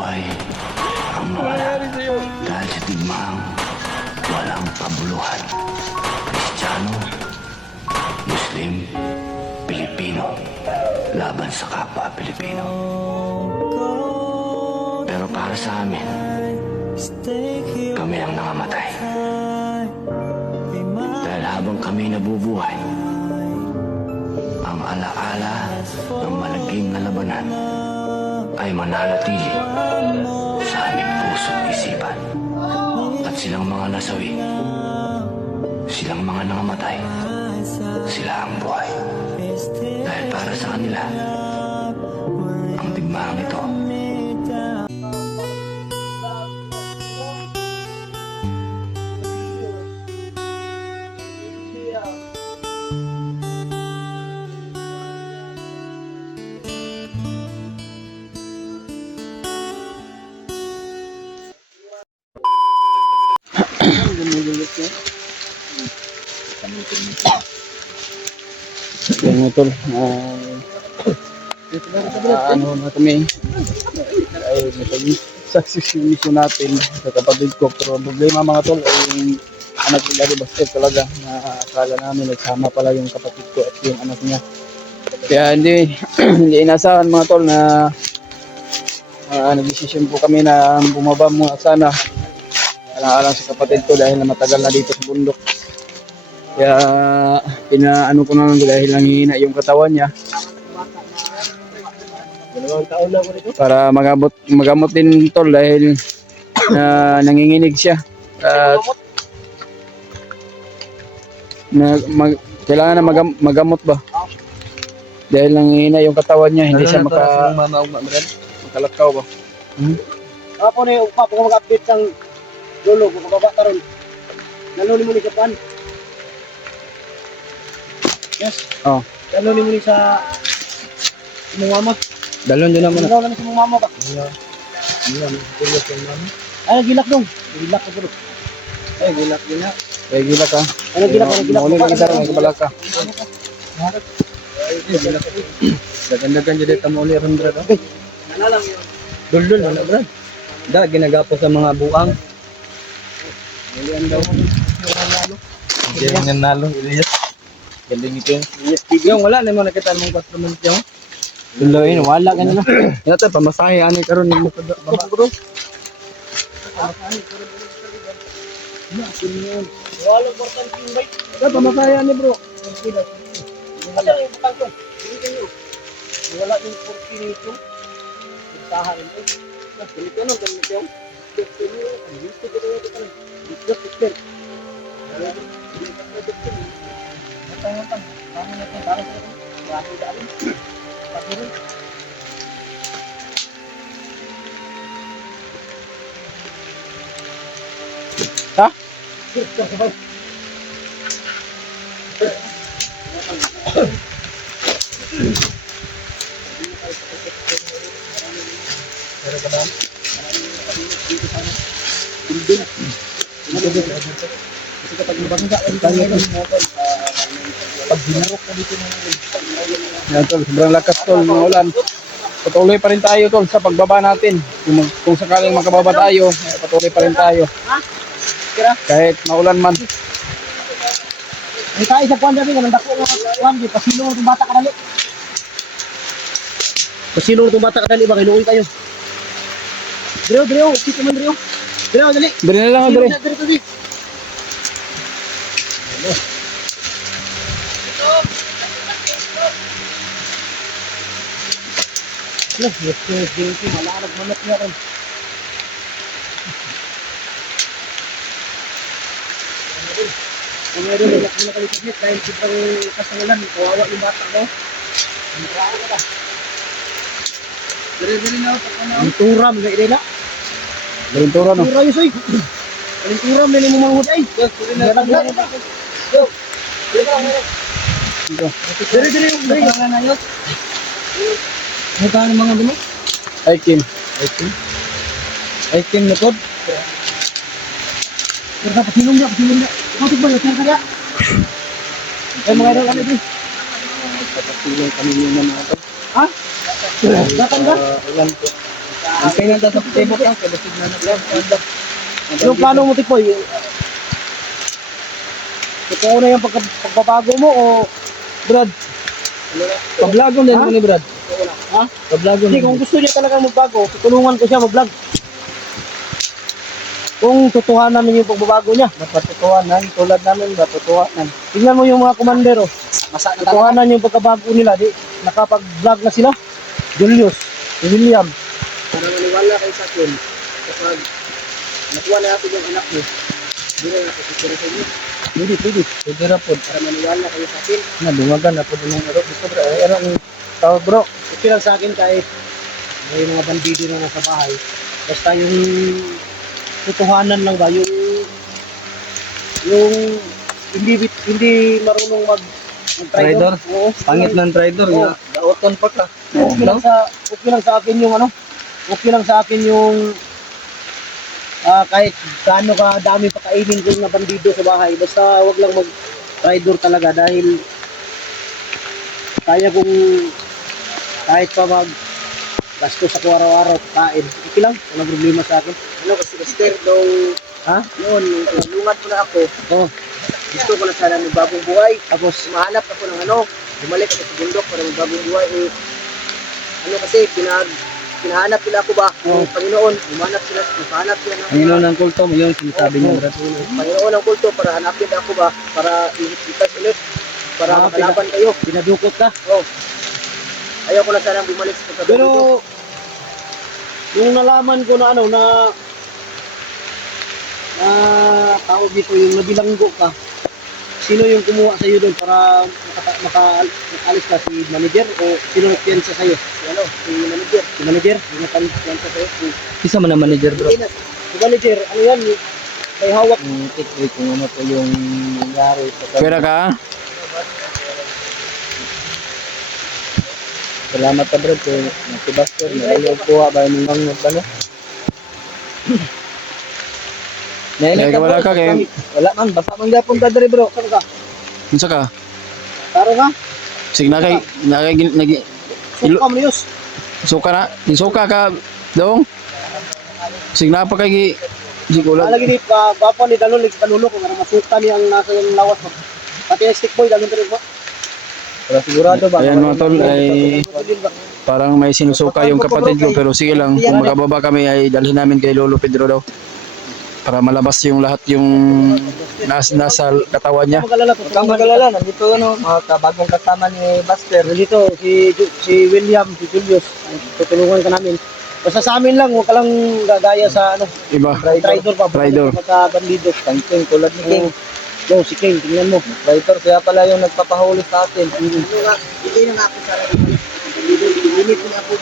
buhay ang mawala dahil sa digmaang walang kabuluhan. Kristiyano, Muslim, Pilipino, laban sa kapwa Pilipino. Pero para sa amin, kami ang nangamatay. Dahil habang kami nabubuhay, ang alaala ng malagim na labanan ay mananatili sa aming puso at isipan. At silang mga nasawi, silang mga nangamatay, sila ang buhay. Dahil para sa kanila, ang digmaang ito yung motor ano na kami ay success yung mission natin sa kapatid ko, pero problema mga tol ay yung anak nila di basket talaga na akala namin nagsama pala yung kapatid ko at yung anak niya, kaya hindi hindi inasahan mga tol na nag-decision po kami na bumaba muna sana alang-alang sa kapatid ko dahil na matagal na dito sa bundok. Kaya pinaano ko na lang dahil nanghihina yung katawan niya. Para magamot din tol dahil nanginginig siya. At kailangan na magamot ba? Dahil nanghihina yung katawan niya, hindi siya makalakaw ba? Ako na yung upa kung mag-update ng lolo, kung mababa ron. Naluli mo ni Japan. Yes. Oh. Naluli mo ni sa imong mama. Dalon din naman. Naluli sa imong mama ba? Ay, gilak dong. Gilak ko bro. Ay, gilak din na. Ay, gila ka. Ano gilak ko? Gilak Mauli ko. lang isa rin, kabala ka. Dagan-dagan jadi tamuli ron bro. Nalalang yun. Duldul wala bro. Da ginagapo sa mga buang. Yan daw. Hindi nga nalo, Elias. Galing ito. Elias Tigong, wala na mo nakita mong 4 months yung. Tuloy, wala ka na lang. Yan ito, pamasahe, ano karon ni mo baba bro. Wala importante yung bike. Ito, pamasahe, ano bro. Wala yung butang ko. Wala yung 14 nito. Saha rin ito. Ganito nung ganito yung. Ha? Kasi kapag mabangga, tayo ng motor. Pag binarok ka dito ng Yan tol, sobrang lakas tol ng ulan. Patuloy pa rin tayo tol sa pagbaba natin. Kung sakaling makababa tayo, patuloy pa rin tayo. Kahit maulan man. may tayo sa kuwan dami ka, nandako nga kuwan, di pasilong itong bata kadali. Pasilong itong bata kadali, baka iluoy tayo. Drio, ukit naman Drio. Drio, dali. Dali na lang, dali. Dali. Yes, malarag manat niya rin. Kung meron na nakalitigit dahil sobrang kasangalan, kawawa yung bata mo. Dali na, turam, gaya na. Balintura no. Turam yun, soy. Turam, nila mo manghud ay. Dali. Ano ba ang mga dumi? Aikin na pod. Pero dapat silong niya. Kapag ba yun, kaya? Ay, mga idol, ano din? Patulong kami muna mga tol. Ha? Datang ka? Ulan po. Ang tingnan daw sa table ka, kaya basig na naglaw. Anong plano mo, Tipoy? Totoo na yung pagbabago mo o Brad? Pablagon din mo ni Brad. Ha? Pablagon. Hindi, kung gusto niya talagang magbago, tutulungan ko siya mag-vlog. Kung totohanan niyo yung pagbabago niya. Mapatotohanan, tulad namin ba, totohanan. Tingnan mo yung mga komandero. Totohanan yung pagbabago nila. Di, nakapag-vlog na sila. Julius, William. Para maniwala kayo sa akin, kapag nakuha na natin yung anak mo, hindi na natin tutira sa inyo. Pwede. Pwede na po. Para maniwala kayo sa akin. Nadungagan na po din yung aro. Gusto bro, ang tao bro. Okay lang sa akin kahit may mga bandido na nasa bahay. Basta yung totohanan lang ba, yung hindi marunong mag-trader. Oo. Pangit ng trader. Oo. Daotan pa ka. Okay lang sa akin yung okay lang sa akin yung kahit gaano ka dami pakainin ko na bandido sa bahay, basta wag lang mag-trader talaga dahil kaya kong kahit pa gastos ako araw-araw kain. Okay lang, walang problema sa akin. Kasi Esther daw, yun, lungat mo na ako. Gusto ko na sana ng bagong buhay. Tapos mahanap ako ng bumalik ako sa bundok para ng bagong buhay. Kasi pinahanap nila ako ba ng Panginoon, umanap sila ng Panginoon ng kulto, yun sinasabi niya. Panginoon ng kulto para hanapin ako ba, para iligtas ulit, para makalaban kayo. Pinadukot ka? Oo. Ayaw ko na sanang bumalik sa pagkabundok. Pero, yung nalaman ko na tawag dito, yung nabilanggo ka, sino yung kumuha sa iyo doon para makalis ka, si manager o sino nagpiyansa sa iyo? Si manager. Si manager? Yung nagpiyansa sa iyo? Isa man ang manager bro? Si manager, ano yan? May hawak. Tikri kung ano po yung nangyari. Pwera ka? Salamat ka bro, si Buster, nalayo kuha ba yung mga bano? Kaya wala ka kay... Wala man, basta man gapon ka dali bro. Saan ka? Unsa ka? Taro ka? Sige na kay... Suka mo yus. Suka na? Suka ka dong? Sige na pa kay... Sige ulan. Lagi di gwapo ni Dalon, panulo ko, para masuka niya ang nasa yung lawas mo. Pati yung stick boy, Dalon rin mo. Para sigurado ba? Ayan mga tol, ay parang may sinusuka yung kapatid ko, pero sige lang, kung magababa kami ay dalhin namin kay Lolo Pedro daw. Para malabas yung lahat yung nasa katawan niya. Huwag kang magalala, nandito mga bagong kasama ni Buster. Nandito si William, si Julius, tutulungan ka namin. Basta sa amin lang, huwag ka lang gagaya sa Iba. Trader pa. Trader. Magka-bandido. King, tulad ni King. No, si King, tingnan mo. Trader, kaya pala yung nagpapahuli sa atin. Hindi na nga ako sana ibalik. Limit ko na ako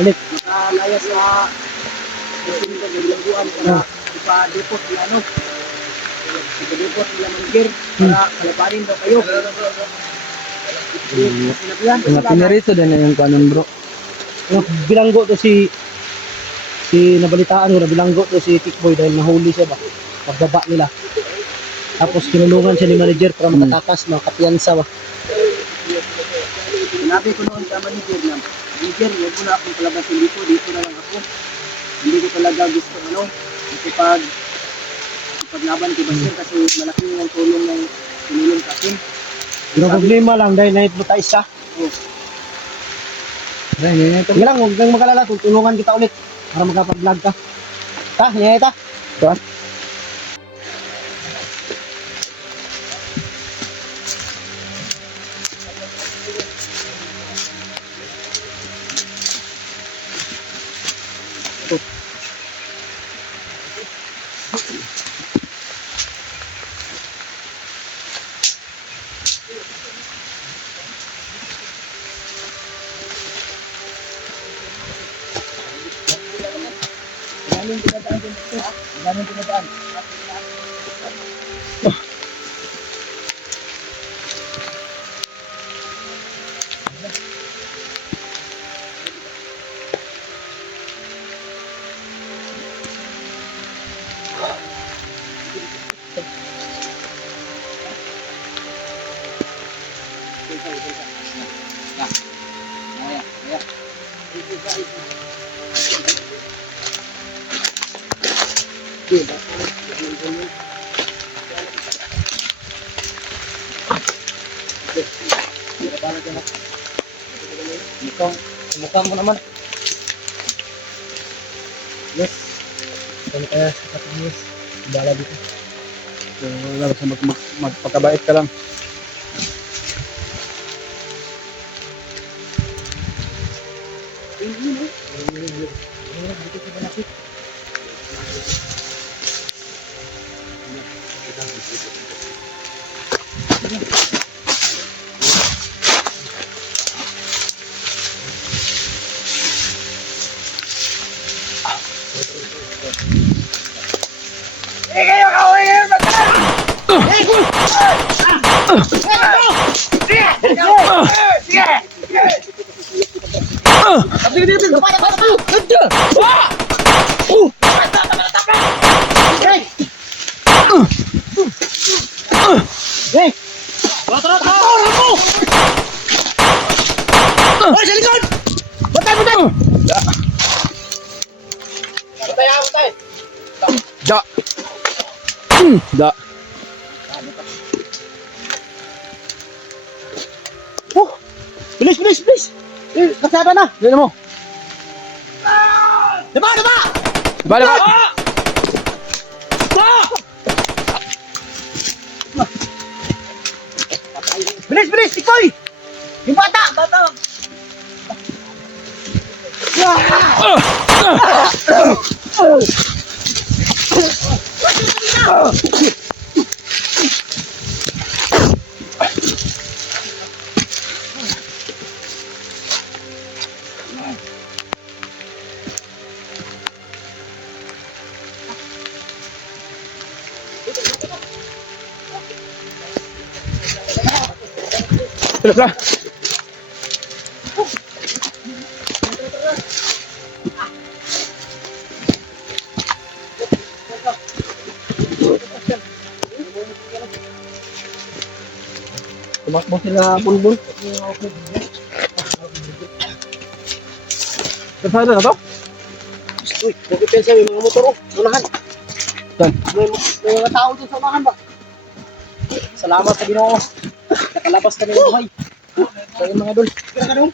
balik. Makalaya sa gusto nito, nilangguan para ipa-depot nila, ipa-depot nila manager para kalabanin daw kayo. Pinarito din na yung kanon bro. Bilanggo to si nabalitaan ko na bilanggo to si Kickboy dahil nahuli siya ba pagbaba nila. Tapos tinulungan siya ni manager para makatakas, makapiyansa ba. Sinabi ko noon sa manager na, manager, huwag mo na akong palabasin dito na lang ako. Hindi ko talaga gusto ipaglaban kay Buster kasi malaki yung tulong ng tinulong sa akin. Pero problema lang dahil na-hypnotize siya. Sige lang, huwag kang magalala, tutulungan kita ulit para makapag-vlog ka. Hinihita. Daming pinadaan. Mukha mo naman. Yes. Kaya kaya yes. Bala dito. So, wala basta magpakabait ka lang. Da. Da. Bilis, bilis, bilis. Kasada na. Dito mo. Diba, diba? Bala ka. Bilis, bilis, ikoy! Yung bata, bata! Tulog ka. Tumakbo sila bulbul. Kasada na to? Uy, magpipensa may mga motor, oh. Unahan. Saan? May mga tao dun sa unahan ba? Salamat sa Ginoo. Nakalabas kami ng buhay. So yun mga dol. Kira ka dun?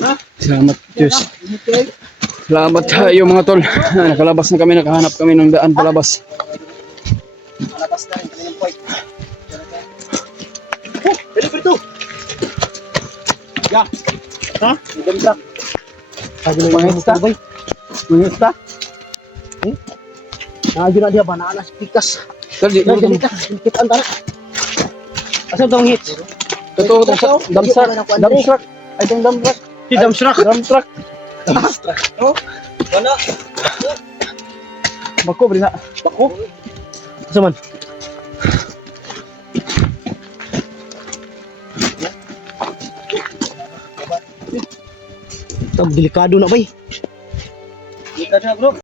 Ha? Salamat, Diyos. Okay. Salamat tayo mga tol. Nakalabas na kami, nakahanap kami ng daan palabas. Malabas na rin kami ng buhay. Oh, delivery to. Yeah. Ha? Maganda. Sabi na yung Pangista? motor, boy. Mangista? Nakagyo na diya ba? Naalas pikas. Tol, di Dali ka. Kita ang tara. Asan itong hits? Totoo, dump truck. Dump truck. Ay, itong dump truck. Si dump truck. Dump truck. Oh, wala. Bako, bali na. Bako. Asa man? Ito, delikado na ba eh? Delikado na bro.